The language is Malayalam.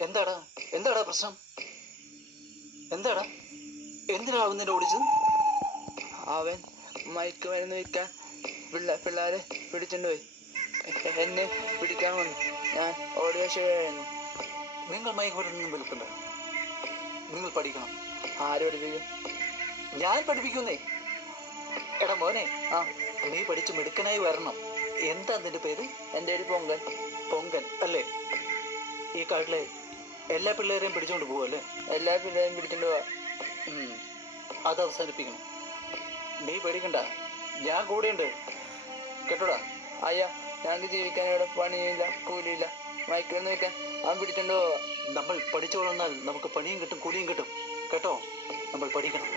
എന്താടാ എന്താടാ പ്രശ്നം? എന്താടാ, എന്തിനാ അവൻ നിന്നെ ഓടിച്ചത്? അവൻ മയക്കുമരുന്ന് വിൽക്കാൻ പിള്ളേരെ പിടിച്ചിട്ട് പോയി. എന്നെ പിടിക്കാൻ വന്നു. ഞാൻ ഓടി രക്ഷയായിരുന്നു. നിങ്ങൾ മയക്കുമരുന്നൊന്നും വിൽക്കണ്ട. നിങ്ങൾ പഠിക്കണം. ആര് പഠിപ്പിക്കും? ഞാൻ പഠിപ്പിക്കുന്നേ. എടാ മോനെ, ആ, നീ പഠിച്ച് മിടുക്കനായി വരണം. എന്താ നിന്റെ പേര്? എൻ്റെ ഒരു പൊങ്കൻ. പൊങ്കൻ അല്ലേ? ഈ കാട്ടിലെ എല്ലാ പിള്ളേരെയും പിടിച്ചോണ്ട് പോവല്ലേ? എല്ലാ പിള്ളേരും പിടിച്ചിട്ട് പോവാ. അത് അവസാനിപ്പിക്കണം. നീ പേടിക്കണ്ട, ഞാൻ കൂടെയുണ്ട് കേട്ടോടാ. അയ്യാ, ഞങ്ങൾക്ക് ജീവിക്കാൻ ഇവിടെ പണിയില്ല, കൂലിയില്ല. മയക്കുമരുന്ന് വിൽക്കാൻ അവൻ പിടിച്ചിട്ട് പോവാ. നമ്മൾ പഠിച്ചു വളർന്നാൽ നമുക്ക് പണിയും കിട്ടും, കൂലിയും കിട്ടും കേട്ടോ. നമ്മൾ പഠിക്കണം.